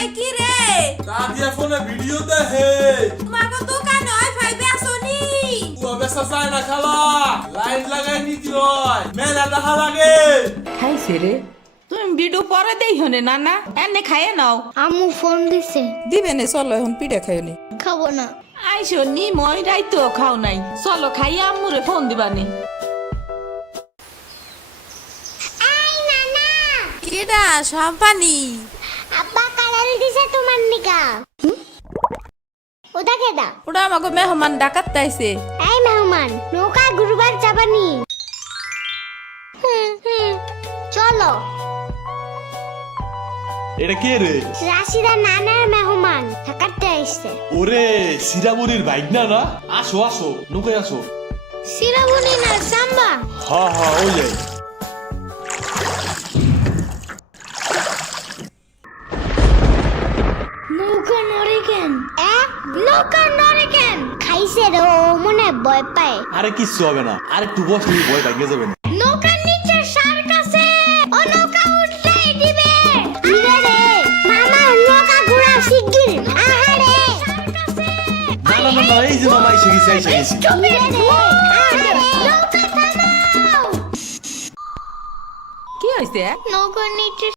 Wifi কি রে? দাদিয়া ফোনে ভিডিও দেখে। তোমাকে দোকানে ওয়াইফাই বেসনি? ও বেসা চায় না খালা, লাইন লাগাই নিতে হয়, মেলা দেখা লাগে। খাইছে রে তুমি ভিডিও পরে দেই হনে নানা এনে খাইয়ে নাও। আম্মু ফোন দিছে। দিবে নে, চলো এখন পিঠা খাই নি। খাবো না। আইসো নি মই রাইতো খাও নাই, চলো খাইয়া আম্মুরে ফোন দিবানি। এই নানা, কেডা সম্পানি? আব্বা কালার দিছে তোমার নিকা। ওটা কেডা? ওটা আমাকে মেহমান ডাকাত তাইছে। এই মেহমান, নৌকা ঘুরবার যাবানি? চলো। এটা কে রে? রাশিদা নানার মেহমান থাকাতে আইছে। ওরে সিরামুরির বাইক না না, আসো আসো নৌকায় আসো। সিরাবুনি না সাম্বা। হ্যাঁ হ্যাঁ ওই যাই। নৌকা নড়ে কেন? নৌকা নড়ে কেন? খাইছে রে, ও মনে হয় ভয় পায়। আরে কিচ্ছু হবে না, আরে একটু বসে ভয় ভাঙে যাবে না। নৌকার নিচে শার্ক আছে, ও নৌকা উঠতেই দিবে। আরে রে মামা, নৌকা ঘোরা শিগগির। আহারে শার্ক আছে। না না না না, এই যে মামা এসে গেছে এসে গেছে। আহারে নৌকা থামাও। কি হইছে? নৌকার নিচে